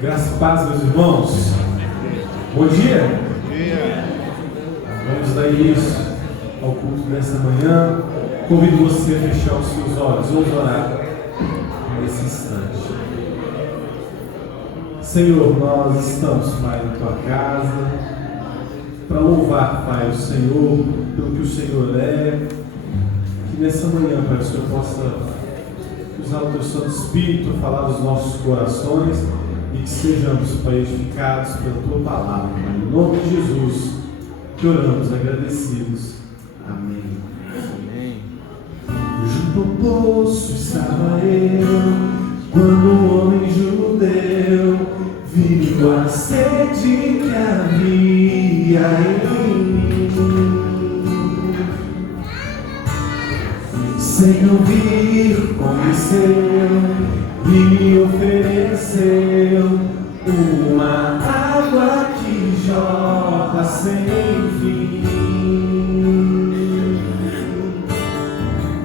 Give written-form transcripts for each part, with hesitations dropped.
Graças e paz, meus irmãos. Bom dia. Vamos dar início ao culto desta manhã. Convido você a fechar os seus olhos. Vamos orar nesse instante. Senhor, nós estamos, Pai, na Tua casa para louvar, Pai, o Senhor pelo que o Senhor é. Que nessa manhã, Pai, o Senhor possa usar o Teu Santo Espírito a falar dos nossos corações e que sejamos, Pai, edificados pela Tua palavra, Pai. Em nome de Jesus, que oramos agradecidos. Amém. Amém. Junto ao poço estava eu, quando o homem judeu viu a sede que havia em mim. Sem ouvir, conheceu e me ofereceu uma água que jorra sem fim.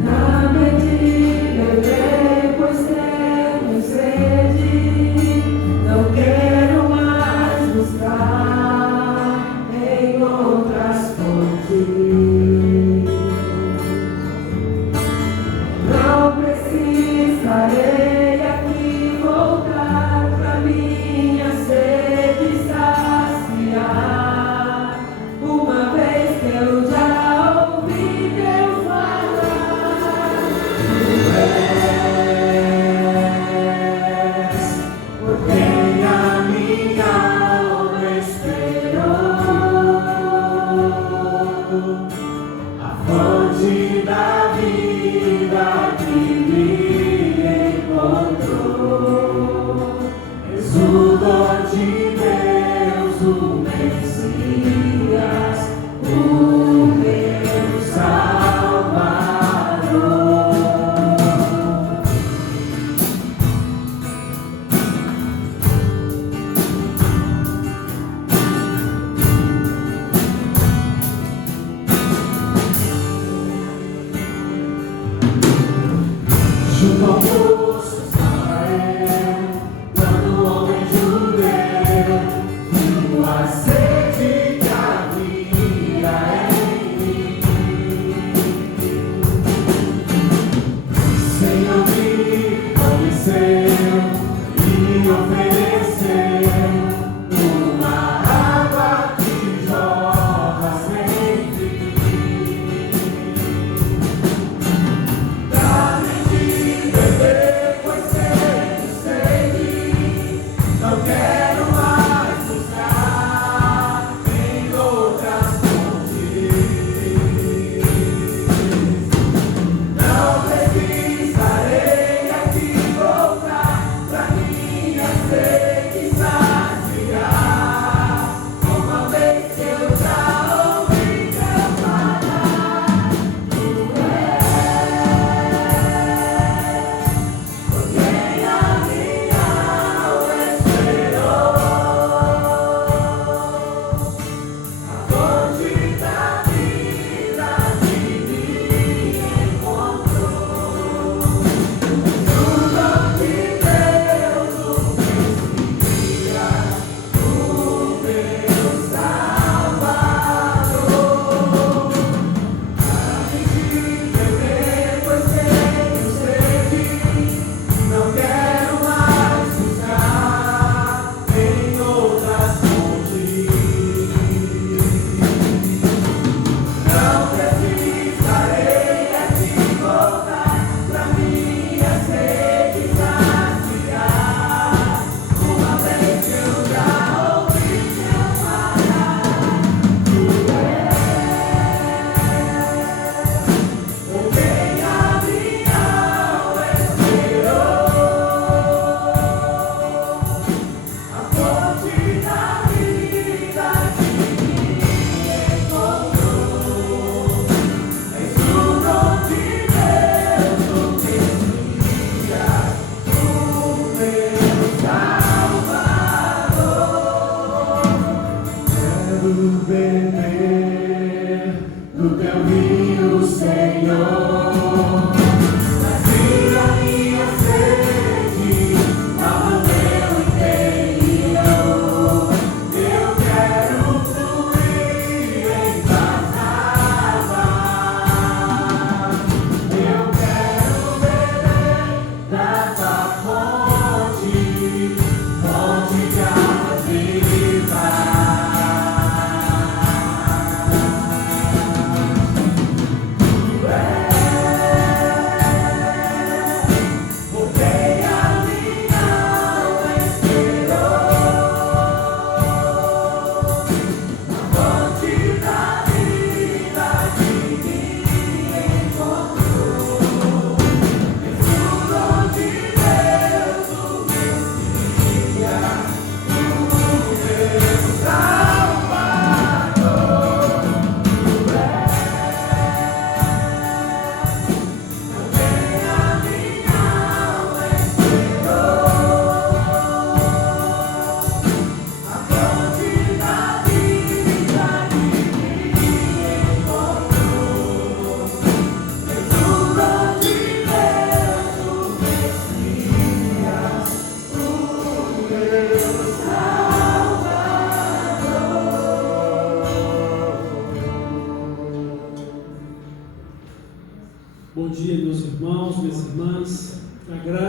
Na medida beberei, pois tenho sede, não quero mais buscar em outras fontes. Não precisarei aqui voltar pra minha sede saciar, uma vez que eu já ouvi Deus falar. Tu és por quem a minha alma esperou, a fonte da vida que me encontrou.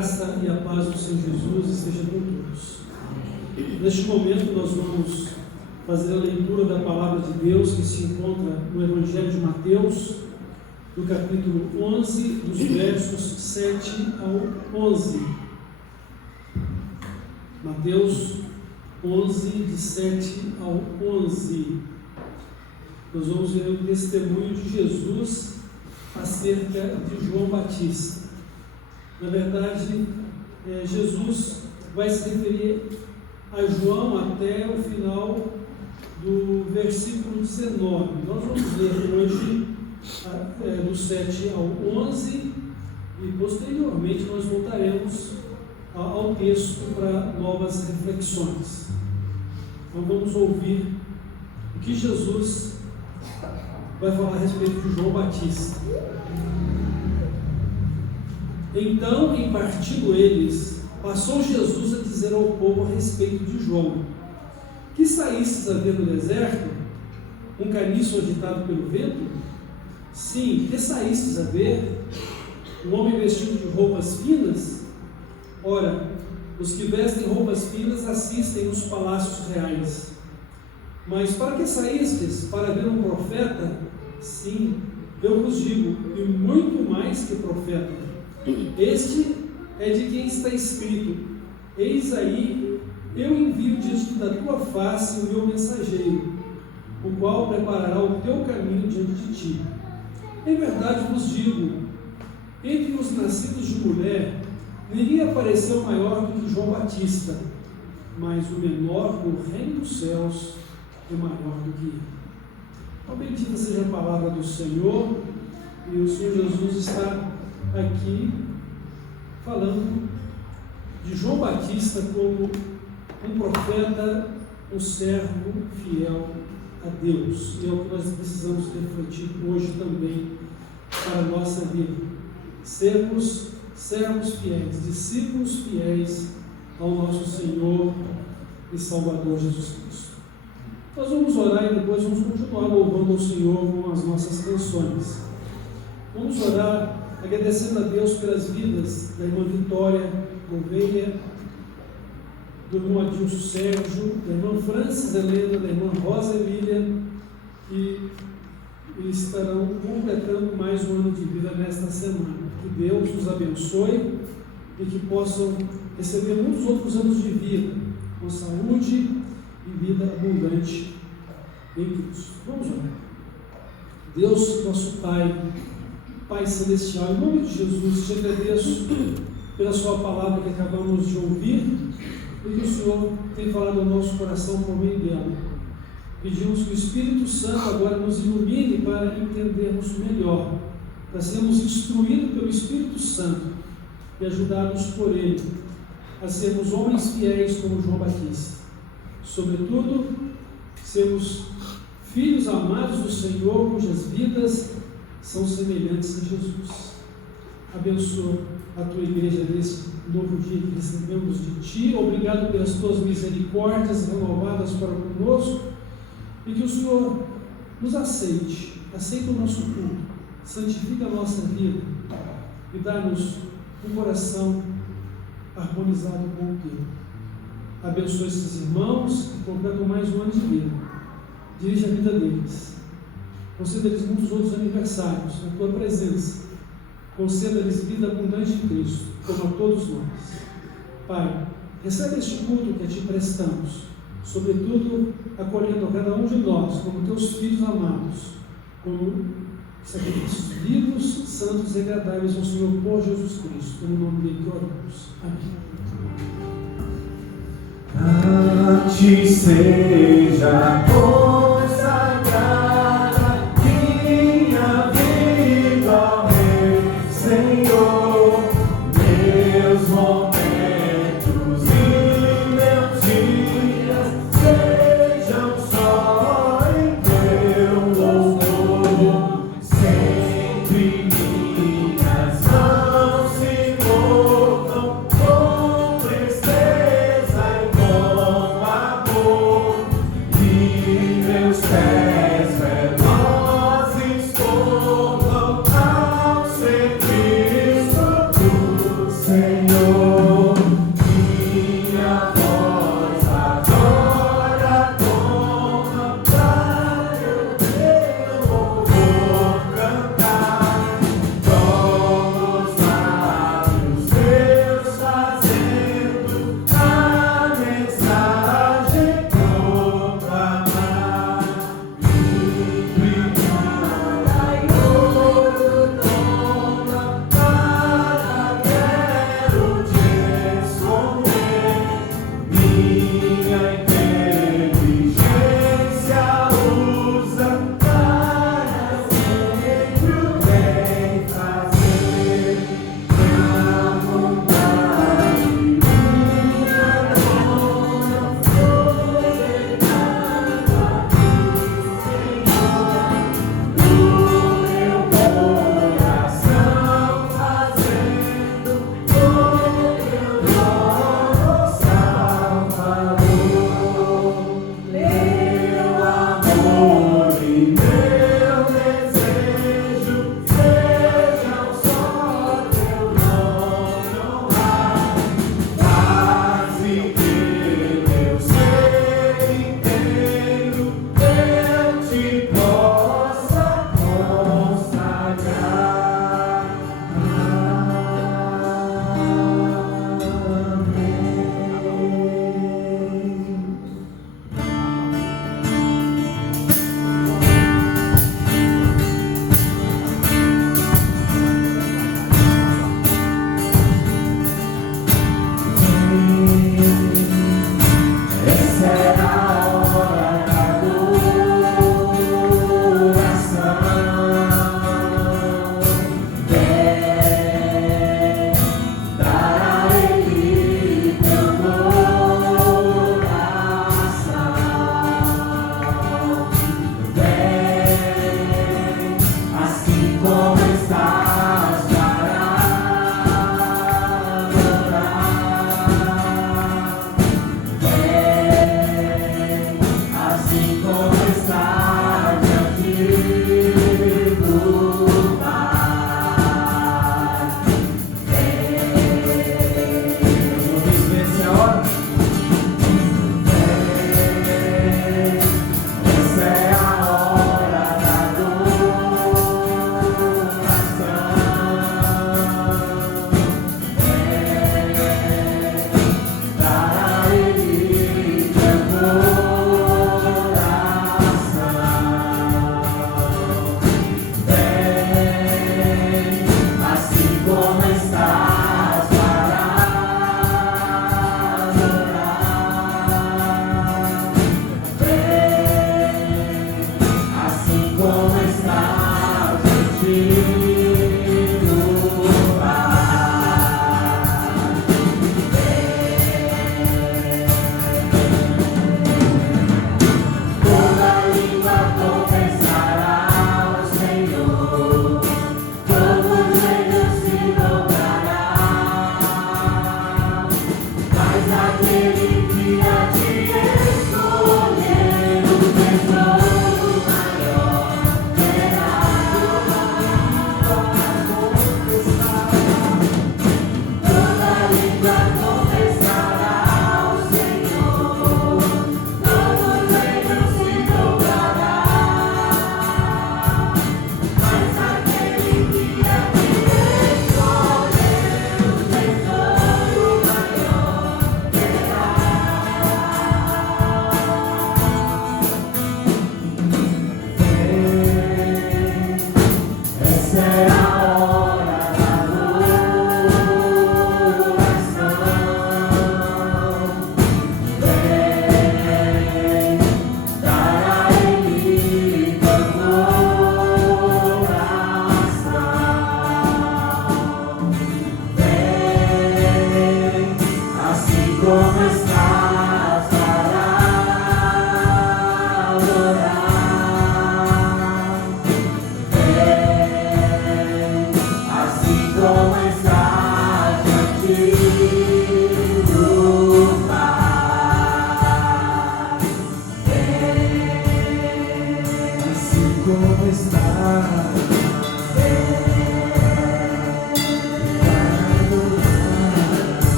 graça e a paz do Senhor Jesus esteja com todos. Neste momento nós vamos fazer a leitura da Palavra de Deus que se encontra no Evangelho de Mateus, do capítulo 11, dos versos 7 ao 11. Mateus 11, de 7 ao 11. Nós vamos ver o testemunho de Jesus acerca de João Batista. Na verdade, Jesus vai se referir a João até o final do versículo 19. Nós vamos ler hoje do 7 ao 11 e posteriormente nós voltaremos ao texto para novas reflexões. Então vamos ouvir o que Jesus vai falar a respeito de João Batista. Então, em partindo eles, passou Jesus a dizer ao povo a respeito de João: que saístes a ver no deserto? Um caniço agitado pelo vento? Sim, que saístes a ver? Um homem vestido de roupas finas? Ora, os que vestem roupas finas assistem nos palácios reais. Mas para que saístes? Para ver um profeta? Sim, eu vos digo, e muito mais que profeta. Este é de quem está escrito: eis aí, eu envio diante da tua face o meu mensageiro, o qual preparará o teu caminho diante de ti. Em verdade vos digo, entre os nascidos de mulher, ninguém apareceu maior do que João Batista, mas o menor no reino dos céus é maior do que ele. Então, bendita seja a palavra do Senhor, e o Senhor Jesus está aqui falando de João Batista como um profeta, um servo fiel a Deus. E é o que nós precisamos refletir hoje também para a nossa vida. Sermos servos fiéis, discípulos fiéis ao nosso Senhor e Salvador Jesus Cristo. Nós vamos orar e depois vamos continuar louvando ao Senhor com as nossas canções. Vamos orar agradecendo a Deus pelas vidas da irmã Vitória Gouveia, do irmão Adilson Sérgio, da irmã Francis Helena, da irmã Rosa Emília, que estarão completando mais um ano de vida nesta semana. Que Deus nos abençoe e que possam receber muitos outros anos de vida, com saúde e vida abundante em Cristo. Vamos orar. Deus, nosso Pai Celestial, em nome de Jesus, te agradeço pela sua palavra que acabamos de ouvir e que o Senhor tem falado ao nosso coração por meio dela. Pedimos que o Espírito Santo agora nos ilumine para entendermos melhor, para sermos instruídos pelo Espírito Santo e ajudados por Ele a sermos homens fiéis como João Batista. Sobretudo, sermos filhos amados do Senhor, cujas vidas são semelhantes a Jesus. Abençoa a tua igreja nesse novo dia que recebemos de ti. Obrigado pelas tuas misericórdias renovadas para conosco, e que o Senhor nos aceite o nosso culto, santifica a nossa vida e dá-nos um coração harmonizado com o teu. Abençoa esses irmãos que completam mais um ano de vida. Dirige a vida deles. Conceda-lhes muitos outros aniversários na tua presença. Conceda-lhes vida abundante em Cristo, como a todos nós. Pai, recebe este culto que a ti prestamos, sobretudo acolhendo a cada um de nós como teus filhos amados, como sacrifícios vivos, santos e agradáveis ao Senhor por Jesus Cristo. No nome dele que oramos. Amém. A ti seja consagrada minha vida, ó Rei, Senhor, meus momentos e meus dias sejam só em teu louvor, sempre minhas mãos se movam com tristeza e com amor, e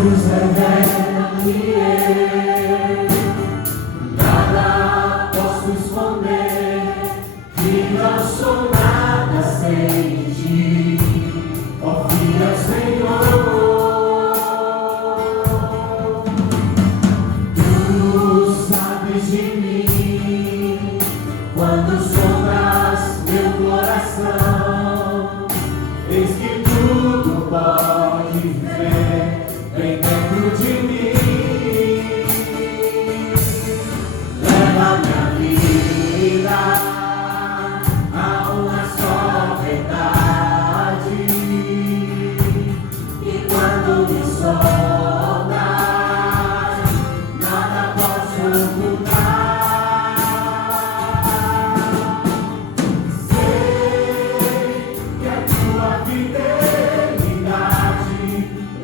olhos revelam que nada posso esconder, que não sou nada sem ti, ó fiel Senhor. Tu sabes de mim, quando sondas meu coração, eis que tudo pode viver bem dentro de mim. Leva minha vida a uma só verdade, e quando me sondas, nada posso ocultar. Sei que a tua fidelidade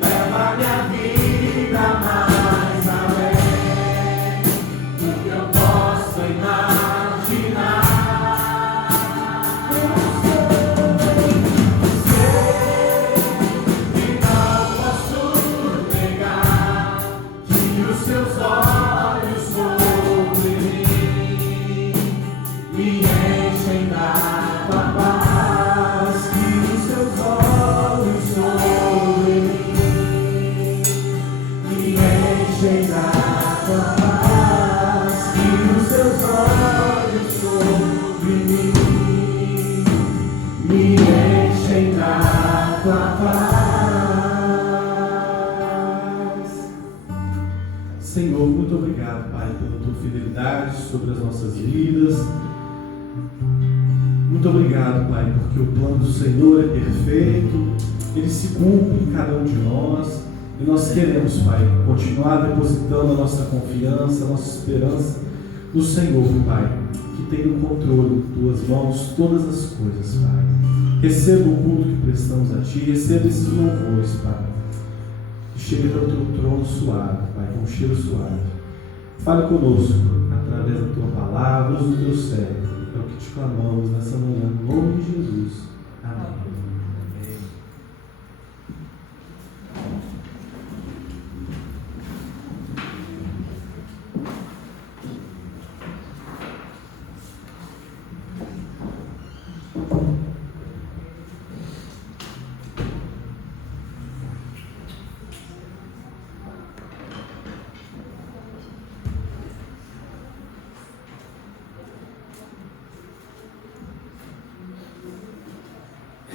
leva minha vida mais além do que eu posso imaginar. Sei que não posso negar que os seus olhos sobre mim me enchem da tua paz, que os seus olhos sobre mim me enchem da tua paz, que os seus olhos sobre mim me enchem da tua paz. Senhor, muito obrigado, Pai, pela tua fidelidade sobre as nossas vidas. Muito obrigado, Pai, porque o plano do Senhor é perfeito, ele se cumpre em cada um de nós, e nós queremos, Pai, continuar depositando a nossa confiança, a nossa esperança no Senhor, Pai, que tem no controle em tuas mãos todas as coisas, Pai. Receba o culto que prestamos a Ti, receba esses louvores, Pai, que chegue até o Teu trono suave, Pai, com um cheiro suave. Fale conosco através da Tua palavra, usa o Teu servo. É o que te clamamos nessa manhã, em nome de Jesus. Amém.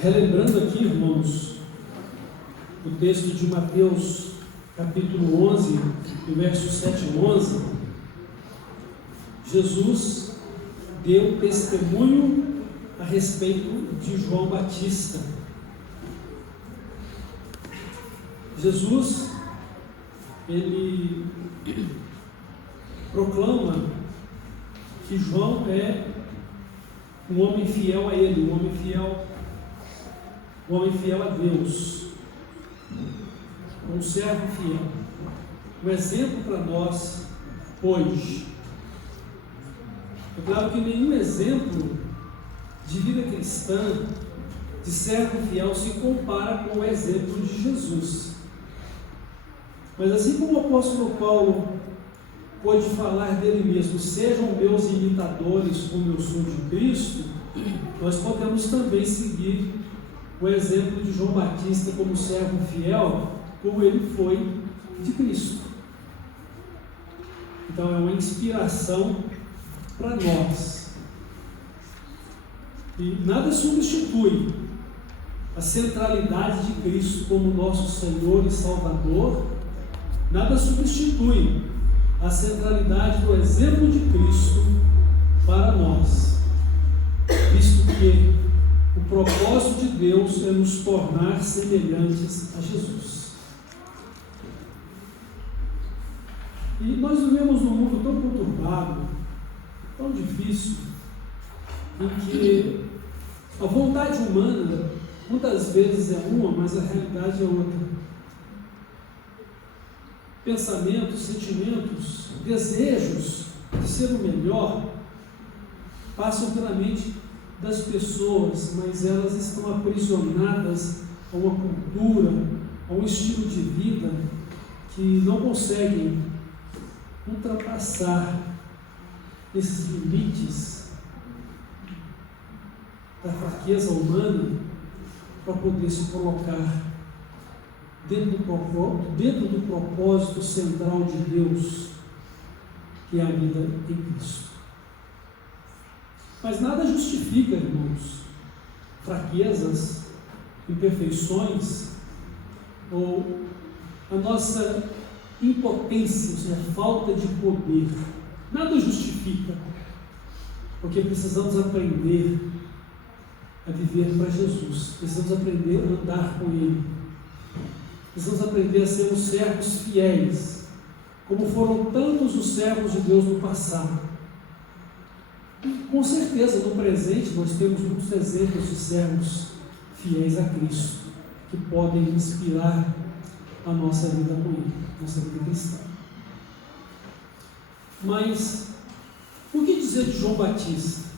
Relembrando aqui, irmãos, o texto de Mateus, capítulo 11, do verso 7 a 11, Jesus deu testemunho a respeito de João Batista. Jesus, ele proclama que João é um homem fiel a ele, um homem fiel a Deus, um servo fiel, um exemplo para nós hoje. É claro que nenhum exemplo de vida cristã, de servo fiel, se compara com o exemplo de Jesus. Mas assim como o apóstolo Paulo pôde falar dele mesmo, sejam meus imitadores como eu sou de Cristo, nós podemos também seguir o exemplo de João Batista como servo fiel, como ele foi de Cristo. Então é uma inspiração para nós. E nada substitui a centralidade de Cristo como nosso Senhor e Salvador, nada substitui a centralidade do exemplo de Cristo para nós, visto que o propósito de Deus é nos tornar semelhantes a Jesus. E nós vivemos num mundo tão conturbado, tão difícil, em que a vontade humana muitas vezes é uma, mas a realidade é outra. Pensamentos, sentimentos, desejos de ser o melhor passam pela mente das pessoas, mas elas estão aprisionadas a uma cultura, a um estilo de vida que não conseguem ultrapassar esses limites da fraqueza humana para poder se colocar dentro do propósito central de Deus, que é a vida em Cristo. Mas nada justifica, irmãos, fraquezas, imperfeições ou a nossa impotência, ou seja, a falta de poder. Nada justifica, porque precisamos aprender a viver para Jesus, precisamos aprender a andar com Ele, precisamos aprender a sermos servos fiéis, como foram tantos os servos de Deus no passado. E, com certeza, no presente, nós temos muitos exemplos de servos fiéis a Cristo, que podem inspirar a nossa vida com Ele, nossa vida cristã. Mas, o que dizer de João Batista?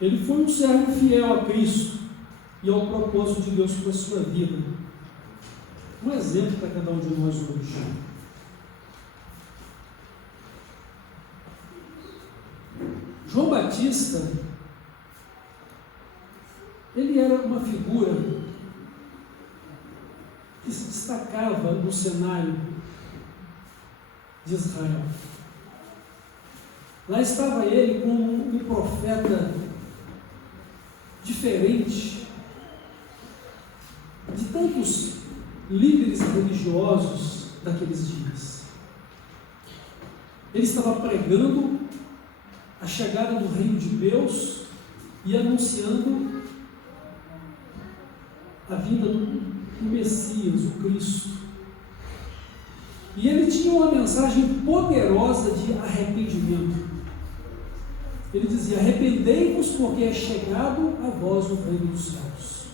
Ele foi um servo fiel a Cristo e ao propósito de Deus para a sua vida. Um exemplo para cada um de nós hoje. João Batista, ele era uma figura que se destacava no cenário de Israel. Lá estava ele como um profeta diferente de tantos líderes religiosos daqueles dias. Ele estava pregando a chegada do reino de Deus e anunciando a vinda do Messias, o Cristo. E ele tinha uma mensagem poderosa de arrependimento. Ele dizia: arrependei-vos, porque é chegado a vós o reino dos céus.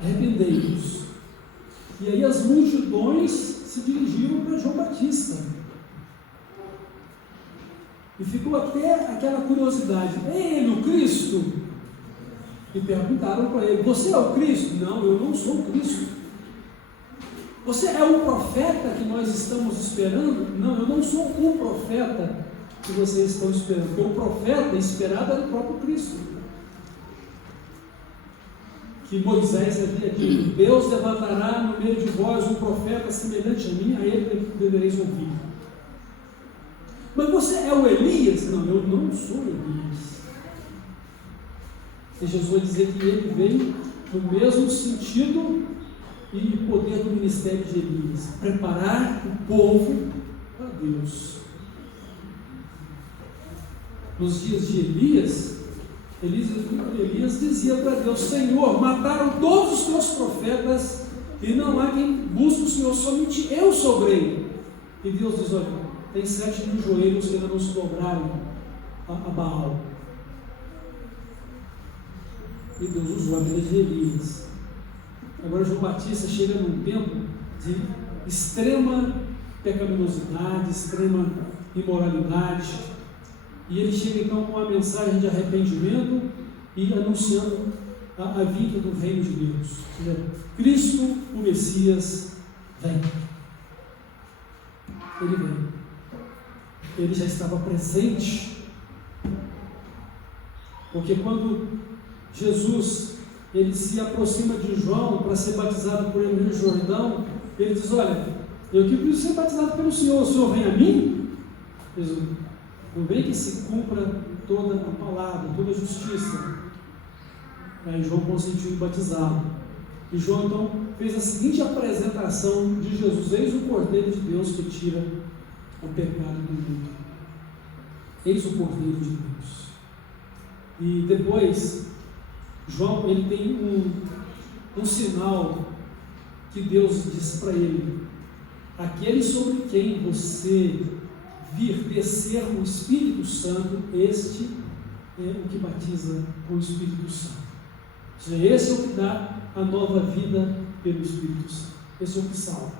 Arrependei-vos. E aí as multidões se dirigiram para João Batista. E ficou até aquela curiosidade: é ele o Cristo? E perguntaram para ele: você é o Cristo? Não, eu não sou o Cristo. Você é o profeta que nós estamos esperando? Não, eu não sou o profeta que vocês estão esperando, porque o profeta esperado era o próprio Cristo, que Moisés havia dito: Deus levantará no meio de vós um profeta semelhante a mim, a ele devereis ouvir. Mas você é o Elias? Não, eu não sou Elias. E Jesus vai dizer que ele veio no mesmo sentido e poder do ministério de Elias, preparar o povo para Deus. Nos dias de Elias dizia para Deus: Senhor, mataram todos os teus profetas e não há quem busque o Senhor, somente eu sobrei. E Deus diz: olha, tem 7.000 joelhos que ainda não se dobraram a Baal. E Deus usou a vida de Elias. Agora João Batista chega num tempo de extrema pecaminosidade, extrema imoralidade, e ele chega então com uma mensagem de arrependimento e anunciando a vinda do reino de Deus. Ou seja, Cristo, o Messias, vem. Ele vem. Ele já estava presente, porque quando Jesus ele se aproxima de João para ser batizado por ele no Rio Jordão, ele diz: olha, eu que preciso ser batizado pelo Senhor, o Senhor vem a mim? Jesus: não vem que se cumpra toda a palavra, toda a justiça. Aí João consentiu em batizá-lo. E João então fez a seguinte apresentação de Jesus: eis o Cordeiro de Deus que tira o pecado do mundo. Eis o Cordeiro de Deus. E depois João ele tem um sinal que Deus disse para ele: aquele sobre quem você vir descer o Espírito Santo, este é o que batiza com o Espírito Santo. Ou seja, esse é o que dá a nova vida pelo Espírito Santo. Esse é o que salva.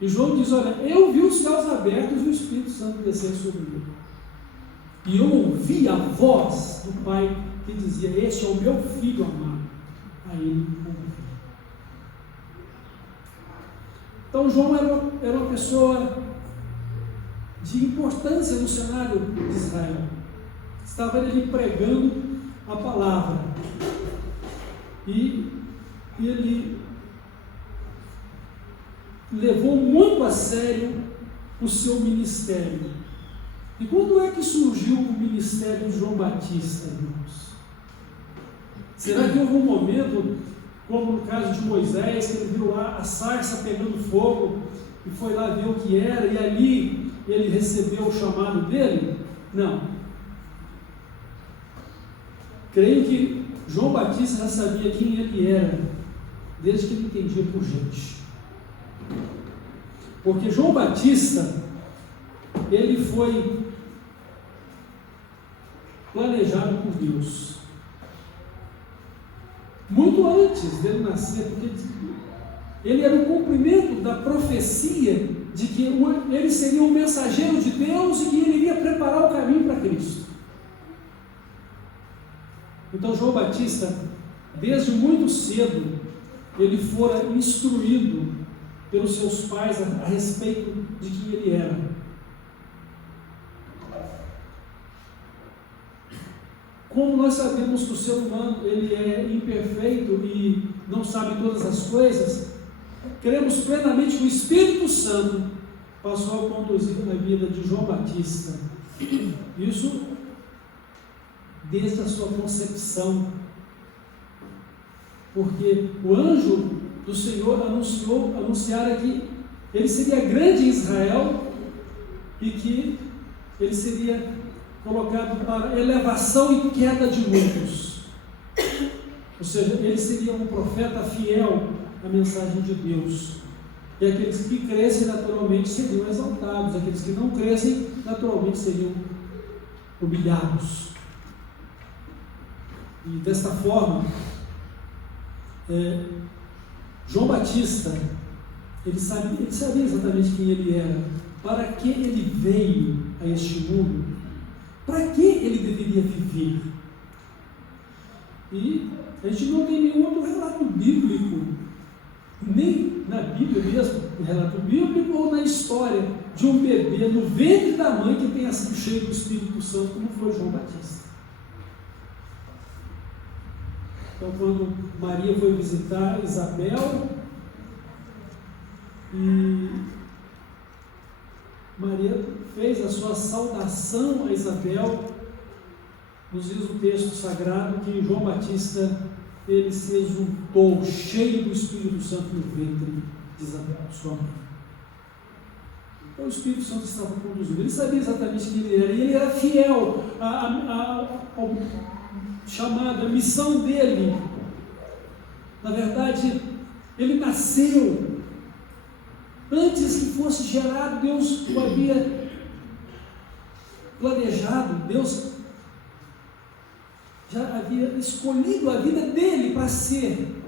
E João diz: olha, eu vi os céus abertos e o Espírito Santo descer sobre mim. E eu ouvi a voz do Pai que dizia: este é o meu filho amado, a ele ouvi. Então João era uma pessoa de importância no cenário de Israel. Estava ali pregando a palavra. E ele levou muito a sério o seu ministério. E quando é que surgiu o ministério de João Batista, irmãos? Será que houve um momento, como no caso de Moisés, que ele viu lá a sarça pegando fogo e foi lá ver o que era, e ali ele recebeu o chamado dele? Não. Creio que João Batista já sabia quem ele era, desde que ele entendia por gente. Porque João Batista, ele foi planejado por Deus. Muito antes dele nascer, porque ele era o cumprimento da profecia de que ele seria um mensageiro de Deus e que ele iria preparar o caminho para Cristo. Então João Batista, desde muito cedo, ele fora instruído pelos seus pais a respeito de quem ele era. Como nós sabemos que o ser humano ele é imperfeito e não sabe todas as coisas, cremos plenamente que o Espírito Santo passou a conduzir na vida de João Batista. Isso desde a sua concepção. Porque o anjo do Senhor anunciara que ele seria grande em Israel e que ele seria colocado para elevação e queda de muitos. Ou seja, ele seria um profeta fiel à mensagem de Deus. E aqueles que crescem naturalmente seriam exaltados, aqueles que não crescem naturalmente seriam humilhados. E desta forma, João Batista, ele sabia exatamente quem ele era, para que ele veio a este mundo, para que ele deveria viver. E a gente não tem nenhum outro relato bíblico, nem na Bíblia mesmo, no relato bíblico ou na história de um bebê no ventre da mãe que tenha sido cheio do Espírito Santo, como foi João Batista. Então, quando Maria foi visitar Isabel, e Maria fez a sua saudação a Isabel, nos diz o texto sagrado que João Batista, ele se exultou, cheio do Espírito Santo no ventre de Isabel, sua mãe. Então o Espírito Santo estava conduzindo, ele sabia exatamente quem ele era, e ele era fiel ao chamado, a missão dele. Na verdade, ele nasceu antes que fosse gerado. Deus o havia planejado, Deus já havia escolhido a vida dele para ser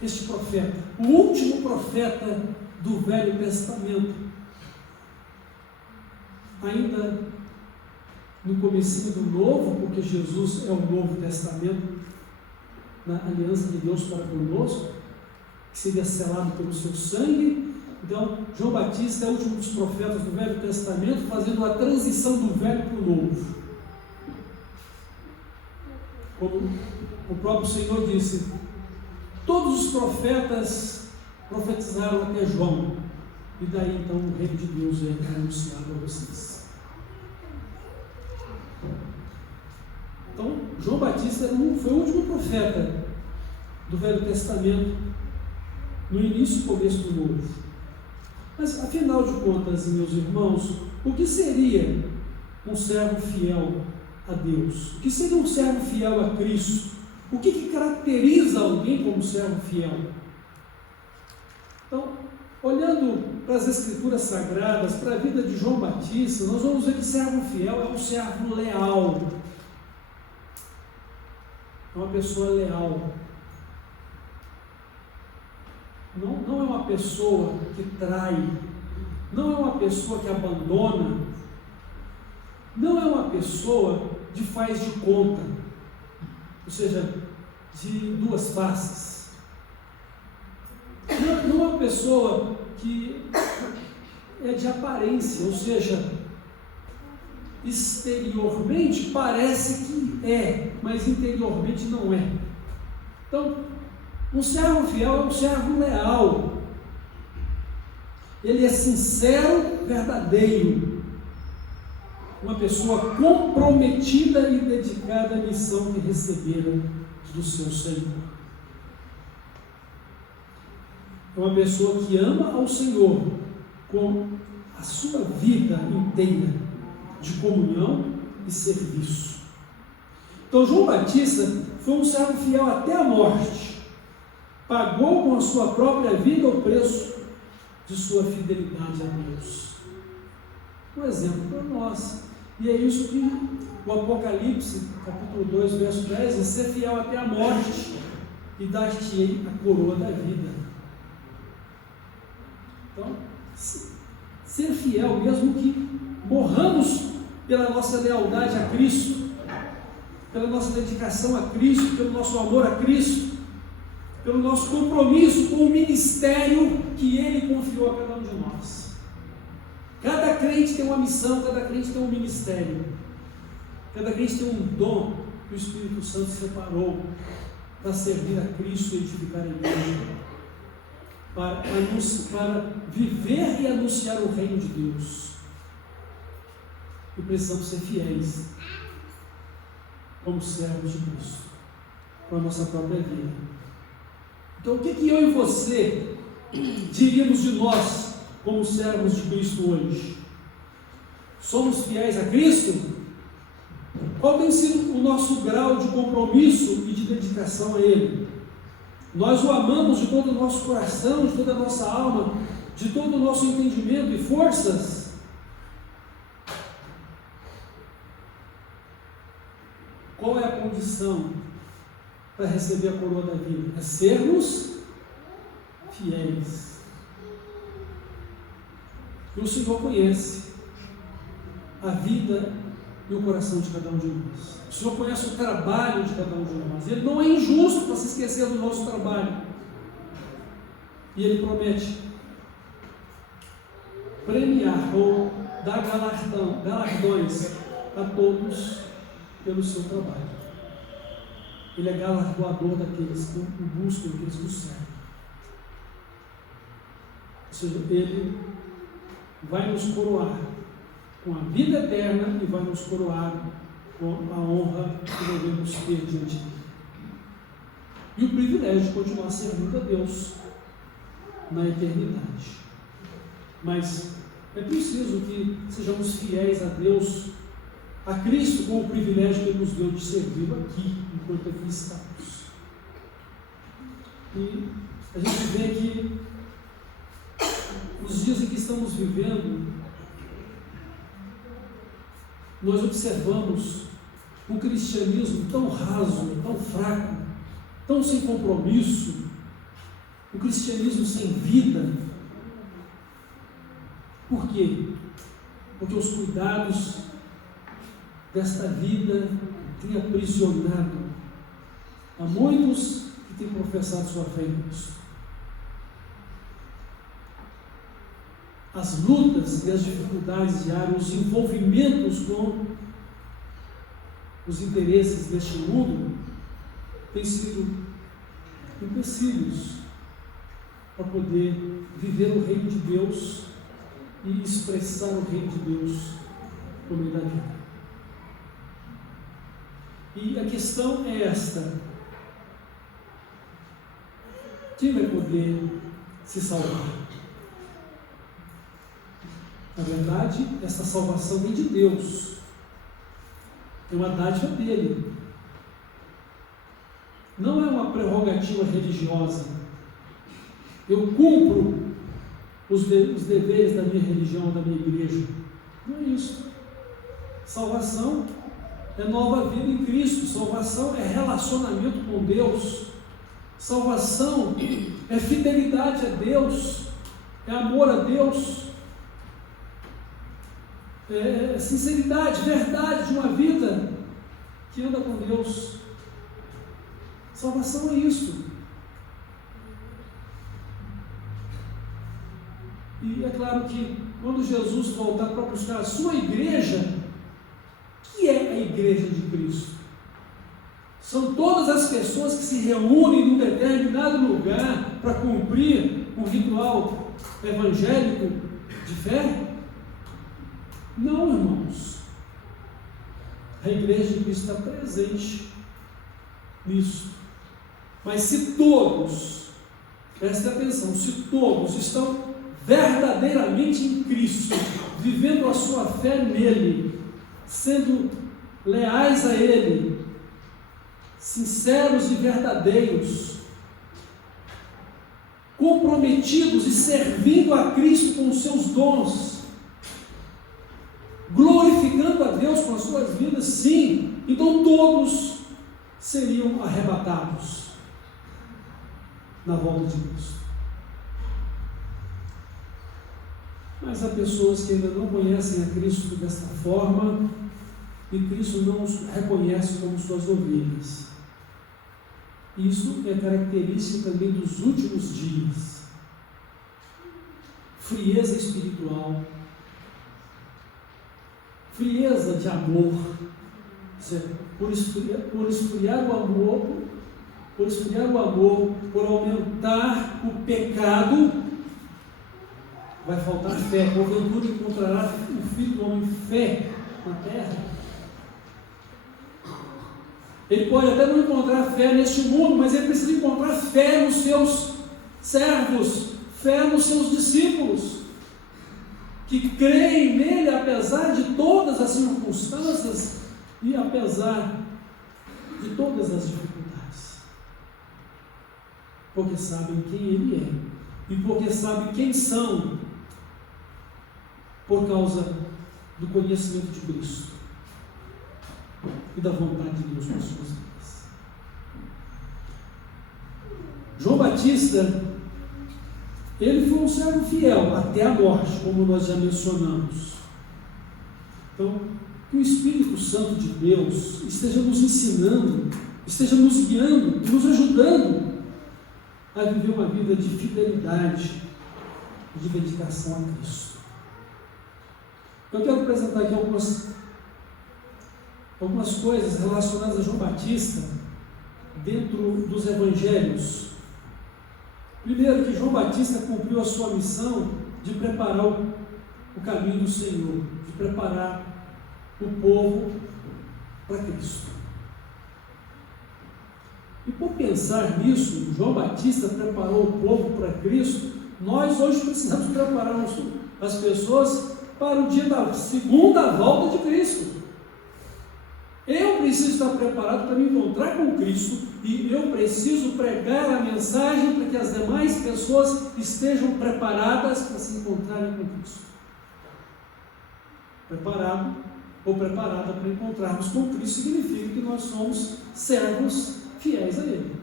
este profeta, o último profeta do Velho Testamento. Ainda no comecinho do Novo, porque Jesus é o Novo Testamento, na aliança de Deus para conosco, que seria selado pelo seu sangue. Então, João Batista é o último dos profetas do Velho Testamento, fazendo a transição do Velho para o Novo. Como o próprio Senhor disse, todos os profetas profetizaram até João, e daí então o reino de Deus é anunciado a vocês. Então, João Batista foi o último profeta do Velho Testamento, no início e começo do Novo. Mas, afinal de contas, meus irmãos, o que seria um servo fiel a Deus? O que seria um servo fiel a Cristo? O que caracteriza alguém como servo fiel? Então, olhando para as Escrituras Sagradas, para a vida de João Batista, nós vamos ver que servo fiel é um servo leal. É uma pessoa leal. Não é uma pessoa que trai, não é uma pessoa que abandona, não é uma pessoa de faz de conta, ou seja, de duas faces. Não é uma pessoa que é de aparência, ou seja, exteriormente parece que é, mas interiormente não é. Então, um servo fiel é um servo leal. Ele é sincero, verdadeiro. Uma pessoa comprometida e dedicada à missão que recebera do seu Senhor. É uma pessoa que ama ao Senhor com a sua vida inteira de comunhão e serviço. Então, João Batista foi um servo fiel até a morte. Pagou com a sua própria vida o preço de sua fidelidade a Deus. Um exemplo para nós. E é isso que o Apocalipse, capítulo 2, verso 10, é ser fiel até a morte e dar-te-ei a coroa da vida. Então, ser fiel, mesmo que morramos pela nossa lealdade a Cristo, pela nossa dedicação a Cristo, pelo nosso amor a Cristo, pelo nosso compromisso com o ministério que Ele confiou a cada um de nós. Cada crente tem uma missão, cada crente tem um ministério, cada crente tem um dom que o Espírito Santo separou para servir a Cristo e edificar a igreja, para viver e anunciar o reino de Deus. E precisamos ser fiéis como servos de Cristo, com a nossa própria vida. Então, o que eu e você diríamos de nós como servos de Cristo hoje? Somos fiéis a Cristo? Qual tem sido o nosso grau de compromisso e de dedicação a Ele? Nós o amamos de todo o nosso coração, de toda a nossa alma, de todo o nosso entendimento e forças? Qual é a condição para receber a coroa da vida? É sermos fiéis. E o Senhor conhece a vida e o coração de cada um de nós. O Senhor conhece o trabalho de cada um de nós. Ele não é injusto para se esquecer do nosso trabalho. E Ele promete premiar ou dar galardões a todos pelo seu trabalho. Ele é galardoador daqueles que o buscam, daqueles que o servem. Ou seja, Ele vai nos coroar com a vida eterna e vai nos coroar com a honra que devemos ter diante dele. E o privilégio de continuar servindo a Deus na eternidade. Mas é preciso que sejamos fiéis a Deus, a Cristo, com o privilégio que Ele nos deu de servi-lo aqui, enquanto aqui estamos. E a gente vê que nos dias em que estamos vivendo, nós observamos um cristianismo tão raso, tão fraco, tão sem compromisso, um cristianismo sem vida. Por quê? Porque os cuidados desta vida têm aprisionado a muitos que têm professado sua fé em Cristo. As lutas e as dificuldades diárias, os envolvimentos com os interesses deste mundo têm sido empecilhos para poder viver o reino de Deus e expressar o reino de Deus no meio da vida. E a questão é esta: quem vai poder se salvar? Na verdade, essa salvação vem de Deus, é uma dádiva dele, não é uma prerrogativa religiosa. Eu cumpro os deveres da minha religião, da minha igreja. Não é isso. Salvação é nova vida em Cristo, salvação é relacionamento com Deus, salvação é fidelidade a Deus, é amor a Deus, é sinceridade, verdade de uma vida que anda com Deus. Salvação é isso. E é claro que quando Jesus voltar para buscar a sua igreja, que é a igreja de Cristo? São todas as pessoas que se reúnem num determinado lugar para cumprir um ritual evangélico de fé? Não, irmãos. A igreja de Cristo está presente nisso. Mas se todos, preste atenção, se todos estão verdadeiramente em Cristo, vivendo a sua fé nele, sendo leais a ele, sinceros e verdadeiros, comprometidos e servindo a Cristo com os seus dons, glorificando a Deus com as suas vidas, sim, então todos seriam arrebatados na volta de Cristo. Mas há pessoas que ainda não conhecem a Cristo desta forma e Cristo não os reconhece como suas ovelhas. Isso é característica também dos últimos dias. Frieza espiritual, frieza de amor, por esfriar o amor, por aumentar o pecado, vai faltar fé. Porventura encontrará o Filho do Homem fé na terra? Ele pode até não encontrar fé neste mundo, mas ele precisa encontrar fé nos seus servos, fé nos seus discípulos, que creem nele apesar de todas as circunstâncias e apesar de todas as dificuldades, porque sabem quem ele é e porque sabem quem são, por causa do conhecimento de Cristo e da vontade de Deus para as suas vidas. João Batista, ele foi um servo fiel até a morte, como nós já mencionamos. Então, que o Espírito Santo de Deus esteja nos ensinando, esteja nos guiando, nos ajudando a viver uma vida de fidelidade, de dedicação a Cristo. Eu quero apresentar aqui algumas coisas relacionadas a João Batista dentro dos evangelhos. Primeiro, que João Batista cumpriu a sua missão de preparar o caminho do Senhor, de preparar o povo para Cristo. E por pensar nisso, João Batista preparou o povo para Cristo. Nós hoje precisamos preparar as pessoas para o dia da segunda volta de Cristo. Eu preciso estar preparado para me encontrar com Cristo e eu preciso pregar a mensagem para que as demais pessoas estejam preparadas para se encontrarem com Cristo. Preparado ou preparada para encontrarmos com Cristo significa que nós somos servos fiéis a Ele.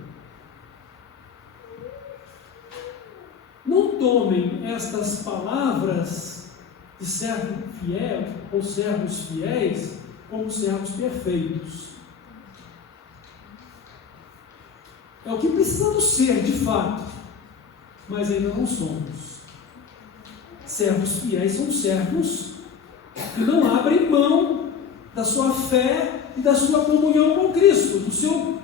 Não tomem estas palavras de servo fiel ou servos fiéis como servos perfeitos. É o que precisamos ser de fato, mas ainda não somos. Servos fiéis são servos que não abrem mão da sua fé e da sua comunhão com Cristo, do seu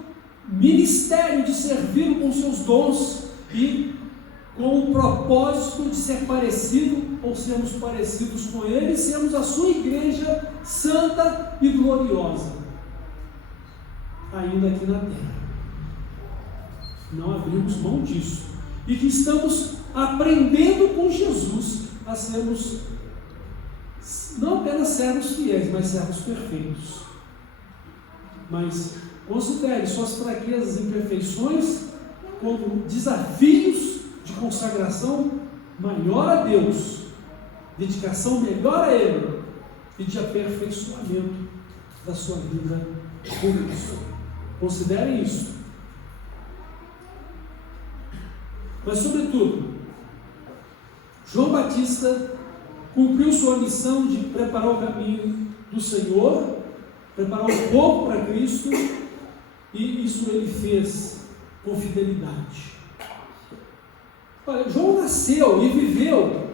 ministério de servir com seus dons e com o propósito de ser parecido ou sermos parecidos com Ele e sermos a sua igreja santa e gloriosa, ainda aqui na terra. Não abrimos mão disso e que estamos aprendendo com Jesus a sermos não apenas servos fiéis, mas servos perfeitos. Mas considere suas fraquezas e imperfeições como desafios de consagração maior a Deus, dedicação melhor a Ele e de aperfeiçoamento da sua vida com Cristo. Considere isso. Mas, sobretudo, João Batista cumpriu sua missão de preparar o caminho do Senhor, preparar o povo para Cristo, e isso ele fez com fidelidade. Olha, João nasceu e viveu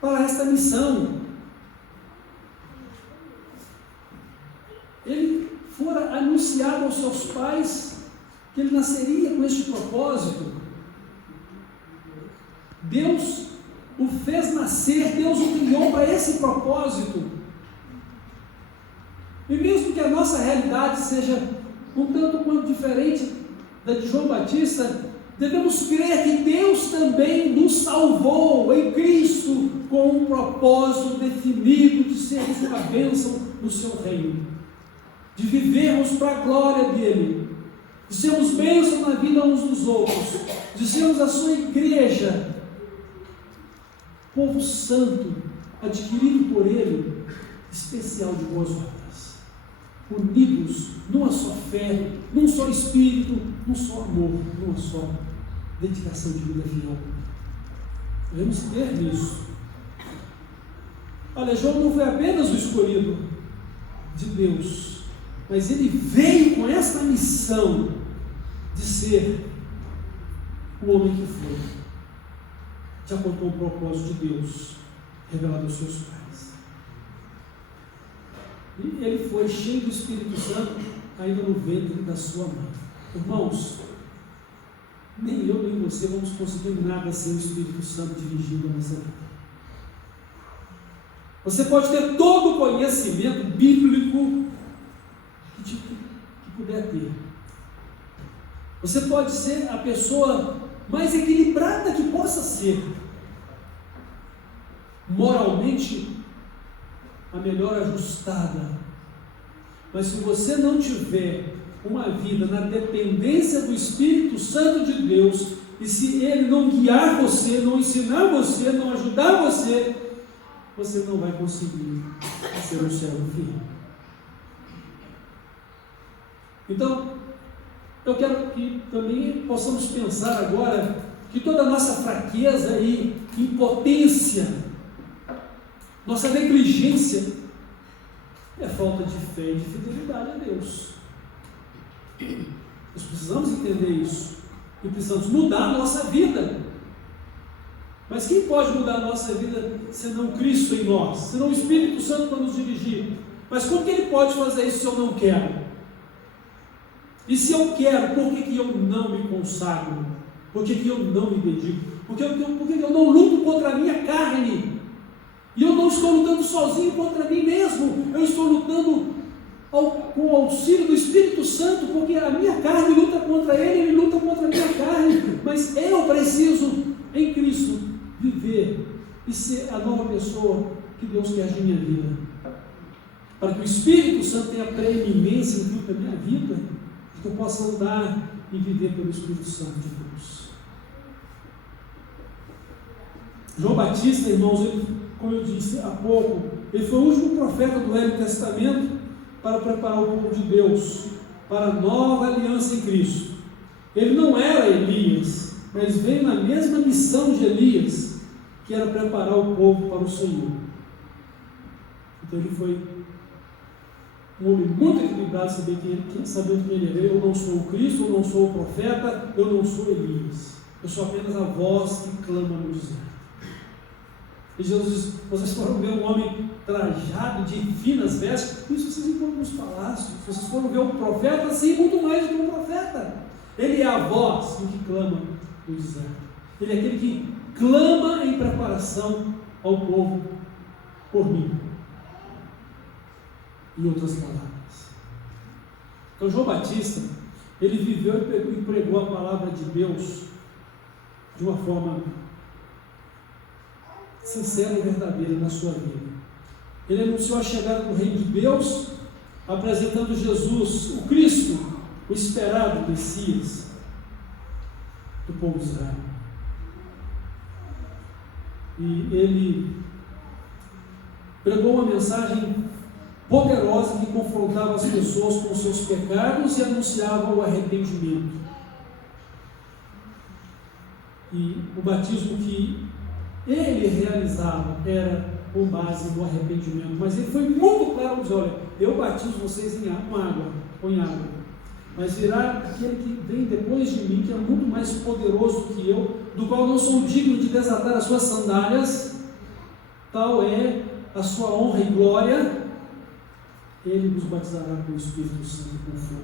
para esta missão. Ele fora anunciado aos seus pais que ele nasceria com este propósito. Deus o fez nascer, Deus o criou para esse propósito. E mesmo que a nossa realidade seja um tanto quanto diferente da de João Batista, devemos crer que Deus também nos salvou em Cristo com um propósito definido de sermos uma bênção no seu reino, de vivermos para a glória dele, de sermos bênção na vida uns dos outros, de sermos a sua igreja, povo santo, adquirido por ele, especial de boas obras, unidos numa só fé, num só espírito, num só amor, numa só dedicação de vida fiel. Devemos crer nisso. Olha, João não foi apenas o escolhido de Deus, mas ele veio com essa missão de ser o homem que foi, de acordo com o propósito de Deus revelado aos seus pais. E ele foi cheio do Espírito Santo ainda no ventre da sua mãe. Irmãos, nem eu nem você vamos conseguir nada sem o Espírito Santo dirigindo a nossa vida. Você pode ter todo o conhecimento bíblico que puder ter. Você pode ser a pessoa mais equilibrada que possa ser. Moralmente, a melhor ajustada. Mas se você não tiver uma vida na dependência do Espírito Santo de Deus, e se Ele não guiar você, não ensinar você, não ajudar você, você não vai conseguir ser um servo fiel. Então, eu quero que também possamos pensar agora que toda a nossa fraqueza e impotência, nossa negligência, é falta de fé e de fidelidade a Deus. Nós precisamos entender isso e precisamos mudar a nossa vida. Mas quem pode mudar a nossa vida senão Cristo em nós, senão o Espírito Santo para nos dirigir? Mas como que Ele pode fazer isso se eu não quero? E se eu quero, por que eu não me consagro? Por que eu não me dedico? Por que eu não luto contra a minha carne? E eu não estou lutando sozinho contra mim mesmo, eu estou lutando com o auxílio do Espírito Santo, porque a minha carne luta contra ele luta contra a minha carne, mas eu preciso, em Cristo, viver e ser a nova pessoa que Deus quer de minha vida, para que o Espírito Santo tenha preeminência em tudo da minha vida, que eu possa andar e viver pelo Espírito Santo de Deus. João Batista, irmãos, ele, como eu disse há pouco, ele foi o último profeta do Velho Testamento para preparar o povo de Deus para a nova aliança em Cristo. Ele não era Elias, mas veio na mesma missão de Elias, que era preparar o povo para o Senhor. Então ele foi um homem muito equilibrado, sabendo quem ele era. Eu não sou o Cristo, eu não sou o profeta, eu não sou Elias. Eu sou apenas a voz que clama no deserto. E Jesus diz: vocês foram ver um homem trajado de finas vestes, isso vocês encontram nos palácios. Vocês foram ver um profeta, assim, muito mais do que um profeta. Ele é a voz que clama no deserto. Ele é aquele que clama em preparação ao povo por mim. Em outras palavras. Então João Batista, ele viveu e pregou a palavra de Deus de uma forma sincera e verdadeira na sua vida. Ele anunciou a chegada do reino de Deus, apresentando Jesus, o Cristo, o esperado Messias do povo de Israel. E ele pregou uma mensagem poderosa que confrontava as pessoas com seus pecados e anunciava o arrependimento. E o batismo que ele realizava era com base no arrependimento, mas ele foi muito claro ao dizer: olha, eu batizo vocês com água, mas virá aquele que vem depois de mim, que é muito mais poderoso do que eu, do qual não sou digno de desatar as suas sandálias. tal é a sua honra e glória, Ele nos batizará com o Espírito Santo e com fogo.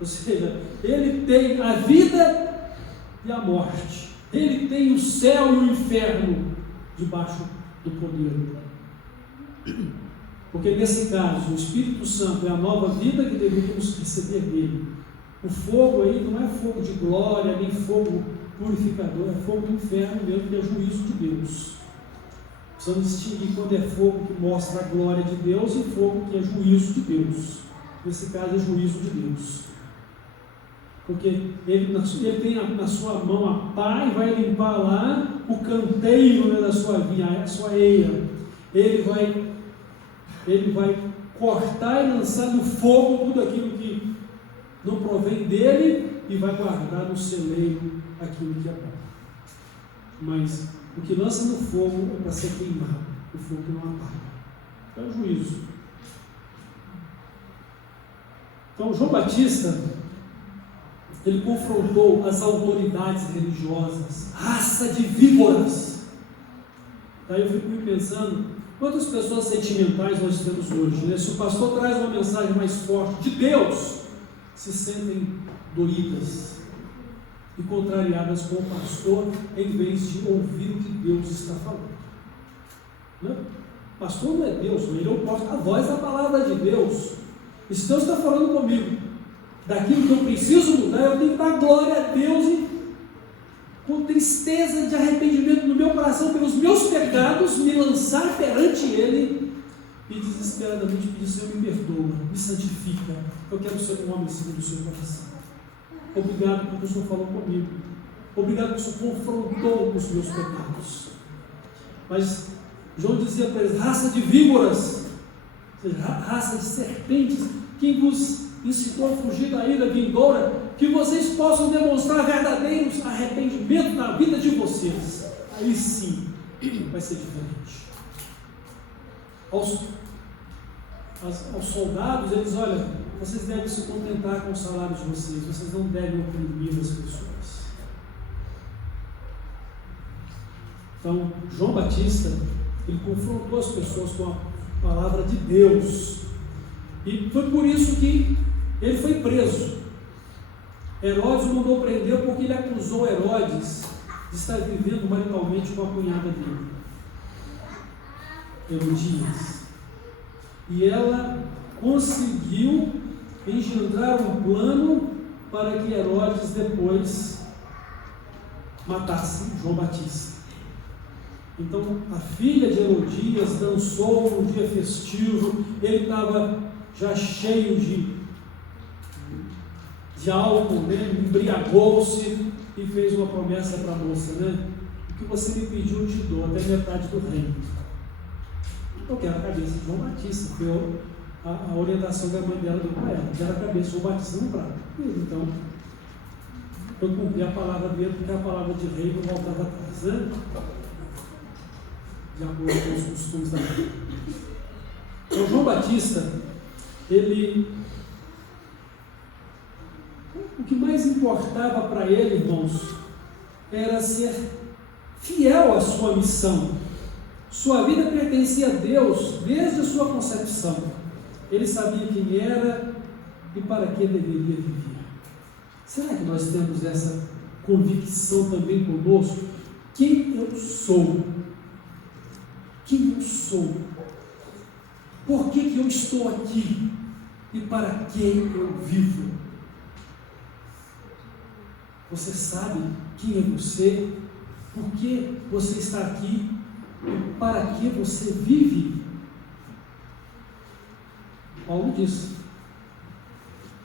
Ou seja, Ele tem a vida e a morte. Ele tem o céu e o inferno debaixo do poder. Porque nesse caso, o Espírito Santo é a nova vida que deveríamos receber dele. O fogo aí não é fogo de glória, nem fogo purificador, é fogo do inferno mesmo, que é juízo de Deus. Precisamos distinguir quando é fogo que mostra a glória de Deus e fogo que é juízo de Deus. Nesse caso é juízo de Deus. Porque ele tem na sua mão a pá e vai limpar lá o canteiro, né, da sua vinha, a sua eira. Ele vai cortar e lançar no fogo tudo aquilo que não provém dele e vai guardar no celeiro aquilo que é bom. Mas o que lança no fogo é para ser queimado, o fogo que não apaga. É o juízo. Então João Batista, ele confrontou as autoridades religiosas, raça de víboras. Daí eu fico me pensando, quantas pessoas sentimentais nós temos hoje, né? Se o pastor traz uma mensagem mais forte de Deus, se sentem doídas e contrariadas com o pastor, em vez de ouvir o que Deus está falando. Né? O pastor não é Deus, ele é o porta-voz da palavra de Deus. E se Deus está falando comigo daquilo que eu preciso mudar, eu tenho que dar glória a Deus e, com tristeza de arrependimento no meu coração pelos meus pecados, me lançar perante Ele e desesperadamente pedir: Senhor, me perdoa, me santifica, eu quero ser um homem segundo o seu coração. Obrigado porque o Senhor falou comigo, obrigado porque o Senhor confrontou com os meus pecados. Mas João dizia para eles: raça de víboras, raça de serpentes, quem vos incitou a fugir da ira vindoura, que vocês possam demonstrar verdadeiros arrependimento na vida de vocês. Aí sim vai ser diferente. Aos soldados, eles: olha, vocês devem se contentar com o salário de vocês não devem oprimir as pessoas. Então João Batista, ele confrontou as pessoas com a palavra de Deus, e foi por isso que ele foi preso. Herodes o mandou prender porque ele acusou Herodes de estar vivendo maritalmente com a cunhada dele, Herodias. E ela conseguiu engendrar um plano para que Herodes depois matasse João Batista. Então a filha de Herodias dançou num dia festivo, ele estava já cheio de álcool, né? Embriagou-se e fez uma promessa para a moça, né? O que você me pediu eu te dou, até metade do reino. Eu quero a cabeça de João Batista, foi a orientação da mãe dela deu para ela. Quero a cabeça de João Batista no prato. Então, eu cumpri a palavra dele, porque a palavra de rei não voltava atrás, né? De acordo com os costumes da vida. Então, João Batista, o que mais importava para ele, irmãos, era ser fiel à sua missão. Sua vida pertencia a Deus desde a sua concepção. Ele sabia quem era e para que deveria viver. Será que nós temos essa convicção também conosco? Quem eu sou? Quem eu sou? Por que eu estou aqui? E para que eu vivo? Você sabe quem é você? Por que você está aqui? E para que você vive? Paulo disse: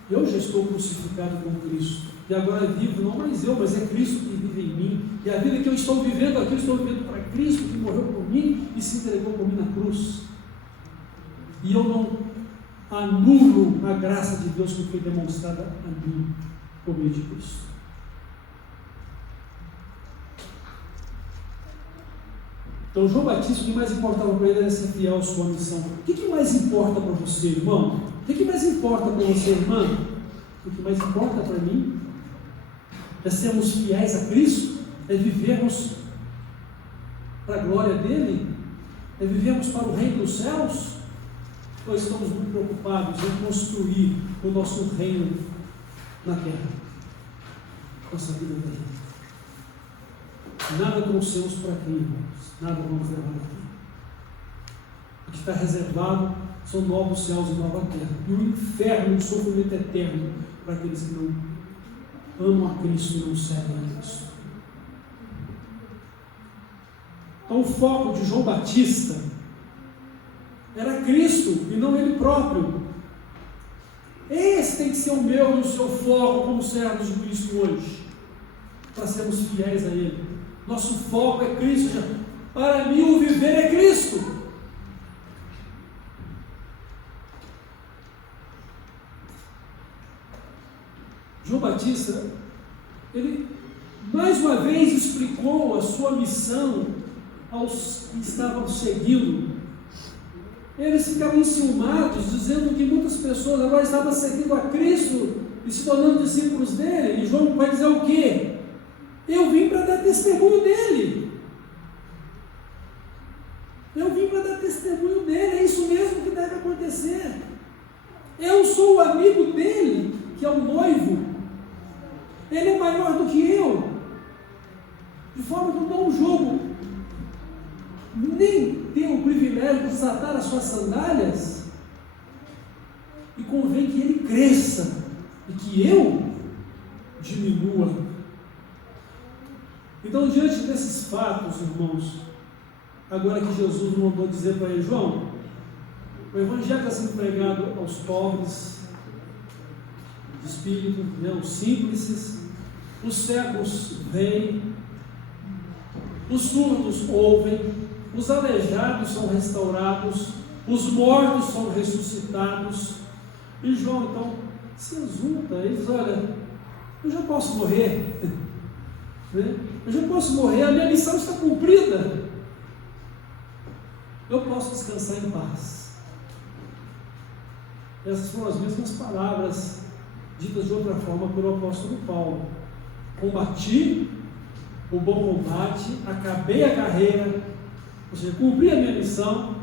eu já estou crucificado com Cristo, e agora vivo não mais eu, mas é Cristo que vive em mim, e a vida que eu estou vivendo aqui, eu estou vivendo para Cristo, que morreu por mim e se entregou por mim na cruz. E eu não anulo a graça de Deus que foi demonstrada a mim por meio de Cristo. Então João Batista, o que mais importava para ele era ser fiel à sua missão. O que mais importa para você, irmão? O que mais importa para você, irmã? O que mais importa para mim é sermos fiéis a Cristo, é vivermos para a glória dele. É vivemos para o reino dos céus? Ou estamos muito preocupados em construir o nosso reino na terra? Nossa vida terrena. Nada trouxemos para aqui, irmãos. Nada vamos levar daqui. O que está reservado são novos céus e nova terra. E o inferno, o sofrimento eterno para aqueles que não amam a Cristo e não servem a Cristo. Então o foco de João Batista era Cristo e não ele próprio. Esse tem que ser o meu e o seu foco como servos de Cristo hoje, para sermos fiéis a Ele. Nosso foco é Cristo. Para mim o viver é Cristo. João Batista, ele mais uma vez explicou a sua missão aos que estavam seguindo. Eles ficavam enciumados, dizendo que muitas pessoas agora estavam seguindo a Cristo e se tornando discípulos dele. E João vai dizer o quê? Eu vim para dar testemunho dele. Eu vim para dar testemunho dele. É isso mesmo que deve acontecer. Eu sou o amigo dele, que é o noivo. Ele é maior do que eu. De forma que eu não julgo, nem tenho o privilégio de desatar as suas sandálias. E convém que ele cresça e que eu diminua. Então, diante desses fatos, irmãos, agora que Jesus mandou dizer para ele: João, o Evangelho está sendo pregado aos pobres de espírito, né, os simples, os cegos veem, os surdos ouvem, os aleijados são restaurados, os mortos são ressuscitados. E João então se exulta, ele diz: olha, eu já posso morrer, né? Eu já posso morrer, a minha missão está cumprida, eu posso descansar em paz. Essas foram as mesmas palavras ditas de outra forma pelo apóstolo Paulo: combati o bom combate, acabei a carreira, ou seja, cumpri a minha missão,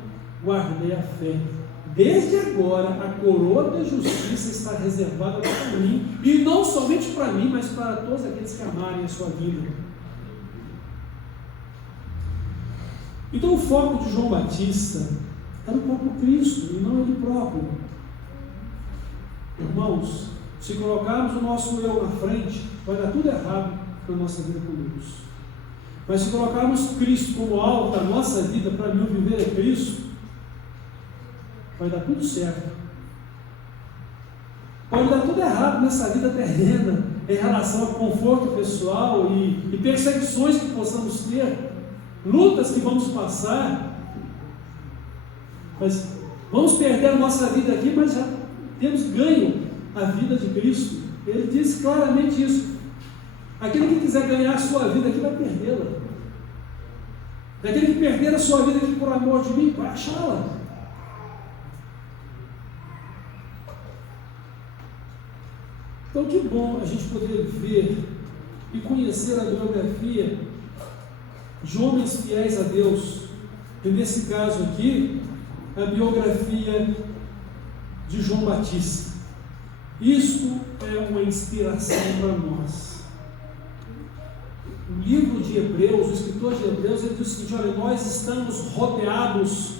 guardei a fé. Desde agora a coroa da justiça está reservada para mim, e não somente para mim, mas para todos aqueles que amarem a sua vida. Então o foco de João Batista era o próprio Cristo e não ele próprio. Irmãos, se colocarmos o nosso eu na frente, vai dar tudo errado na nossa vida com Deus. Mas se colocarmos Cristo como alvo da nossa vida, para mim o viver é Cristo, vai dar tudo certo. Pode dar tudo errado nessa vida terrena, em relação ao conforto pessoal e perseguições que possamos ter, lutas que vamos passar, mas vamos perder a nossa vida aqui, mas já temos ganho a vida de Cristo. Ele diz claramente isso: aquele que quiser ganhar a sua vida aqui vai perdê-la, aquele que perder a sua vida aqui por amor de mim vai achá-la. Então que bom a gente poder ver e conhecer a biografia de homens fiéis a Deus, e nesse caso aqui, a biografia de João Batista. Isto é uma inspiração para nós. O livro de Hebreus, o escritor de Hebreus, ele diz o seguinte: olha, nós estamos rodeados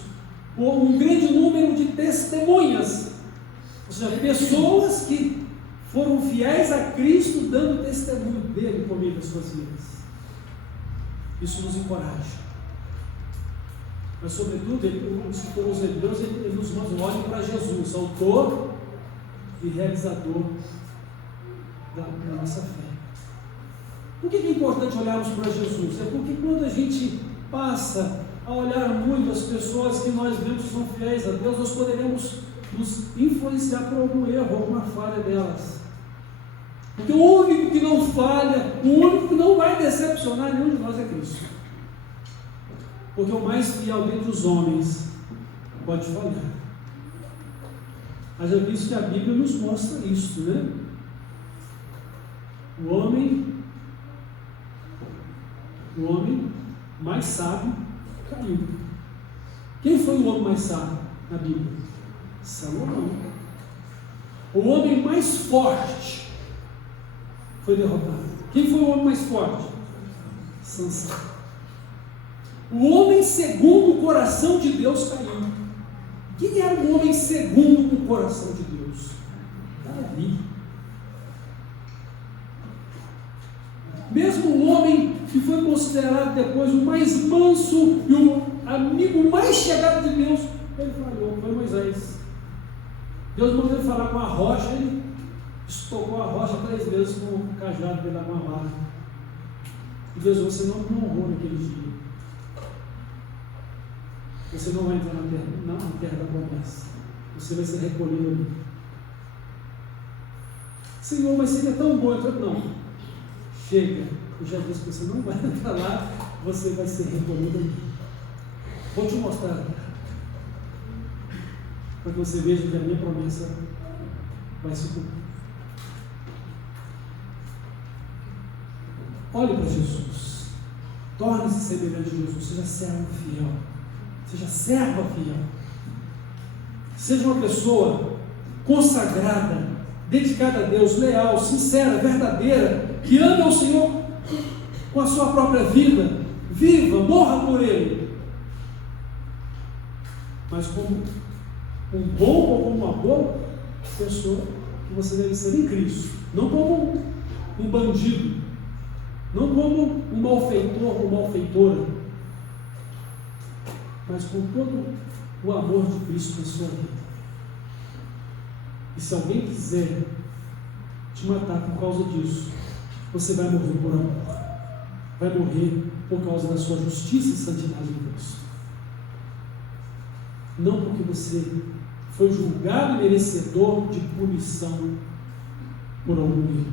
por um grande número de testemunhas, ou seja, pessoas que foram fiéis a Cristo, dando testemunho dele por meio das suas vidas. Isso nos encoraja. Mas, sobretudo, o escritor aos Hebreus, ele nos manda: olhem para Jesus, autor e realizador da nossa fé. Por que é importante olharmos para Jesus? É porque quando a gente passa a olhar muito as pessoas que nós vemos que são fiéis a Deus, nós poderemos nos influenciar por algum erro, alguma falha delas. Porque o único que não falha, o único que não vai decepcionar nenhum de nós é Cristo. Porque o mais fiel dentre os homens pode falhar. Haja visto que a Bíblia nos mostra isso, né? O homem mais sábio caiu. Quem foi o homem mais sábio na Bíblia? Salomão. O homem mais forte foi derrotado. Quem foi o homem mais forte? Sansão. O homem segundo o coração de Deus caiu. Quem era o homem segundo o coração de Deus? Davi. Mesmo o homem que foi considerado depois o mais manso e o amigo mais chegado de Deus, ele falhou, foi Moisés. Deus mandou ele falar com a rocha, ele estocou a rocha 3 vezes com o cajado dele com a vara. E Deus, você não me honrou naquele dia. Você não vai entrar na terra da promessa. Você vai ser recolhido ali. Senhor, mas seria tão bom. Não. Chega. Eu já disse que você não vai entrar lá. Você vai ser recolhido ali. Vou te mostrar. Para que você veja que a minha promessa vai se cumprir. Olhe para Jesus. Torne-se semelhante a Jesus. Seja servo fiel. Seja serva fiel. Seja uma pessoa consagrada, dedicada a Deus, leal, sincera, verdadeira, que ame ao Senhor com a sua própria vida. Viva, morra por Ele. Mas como um bom ou como uma boa pessoa que você deve ser em Cristo. Não como um bandido. Não como um malfeitor ou malfeitora. Mas com todo o amor de Cristo na sua vida. E se alguém quiser te matar por causa disso, você vai morrer por amor. Vai morrer por causa da sua justiça e santidade de Deus. Não porque você foi julgado e merecedor de punição por algum erro.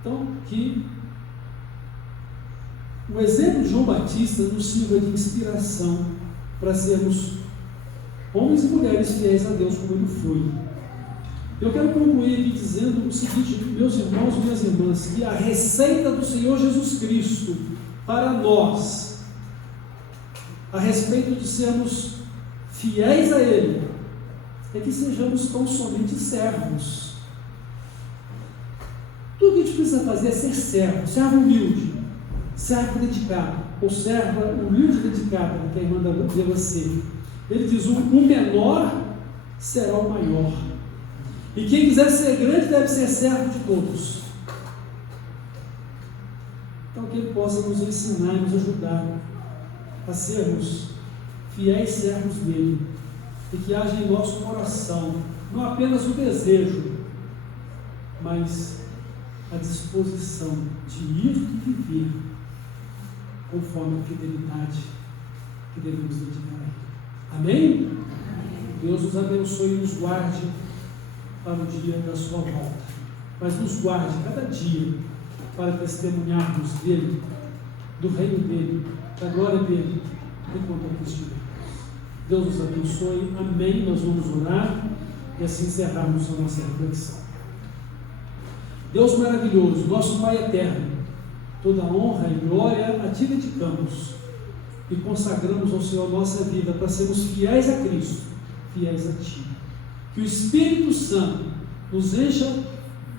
Então, que o exemplo de João Batista nos sirva de inspiração para sermos homens e mulheres fiéis a Deus como ele foi. Eu quero concluir aqui dizendo o seguinte, meus irmãos e minhas irmãs, que a receita do Senhor Jesus Cristo para nós, a respeito de sermos fiéis a Ele, é que sejamos tão somente servos. Tudo que a gente precisa fazer é ser servo humilde, servo dedicado, ou serva humilde e dedicada, que a irmã deve ser. Ele diz, o menor será o maior. E quem quiser ser grande deve ser servo de todos. Então que Ele possa nos ensinar e nos ajudar a sermos fiéis servos dEle. E que haja em nosso coração, não apenas o desejo, mas a disposição de ir e viver conforme a fidelidade que devemos dedicar a Ele. Amém? Deus nos abençoe e nos guarde para o dia da sua volta. Mas nos guarde cada dia para testemunharmos dEle, do reino dEle, da glória dEle, enquanto aqui estivermos. Deus nos abençoe. Amém. Nós vamos orar e assim encerrarmos a nossa reflexão. Deus maravilhoso, nosso Pai eterno, toda honra e glória a Ti dedicamos e consagramos ao Senhor nossa vida para sermos fiéis a Cristo, fiéis a Ti. Que o Espírito Santo nos encha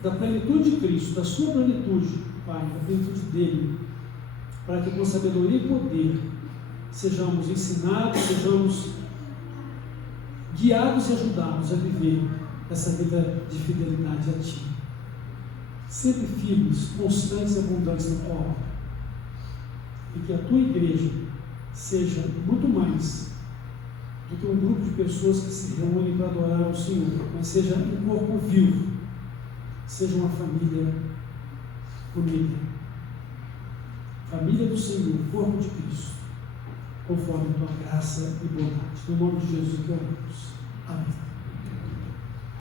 da plenitude de Cristo, da Sua plenitude, Pai, da plenitude dEle, para que com sabedoria e poder sejamos ensinados, sejamos guiados e ajudados a viver essa vida de fidelidade a Ti. Sempre firmes, constantes e abundantes na Tua obra. E que a Tua igreja seja muito mais do que um grupo de pessoas que se reúnem para adorar ao Senhor, mas seja um corpo vivo, seja uma família unida. Família do Senhor, corpo de Cristo, conforme a Tua graça e bondade. No nome de Jesus que oramos. Amém.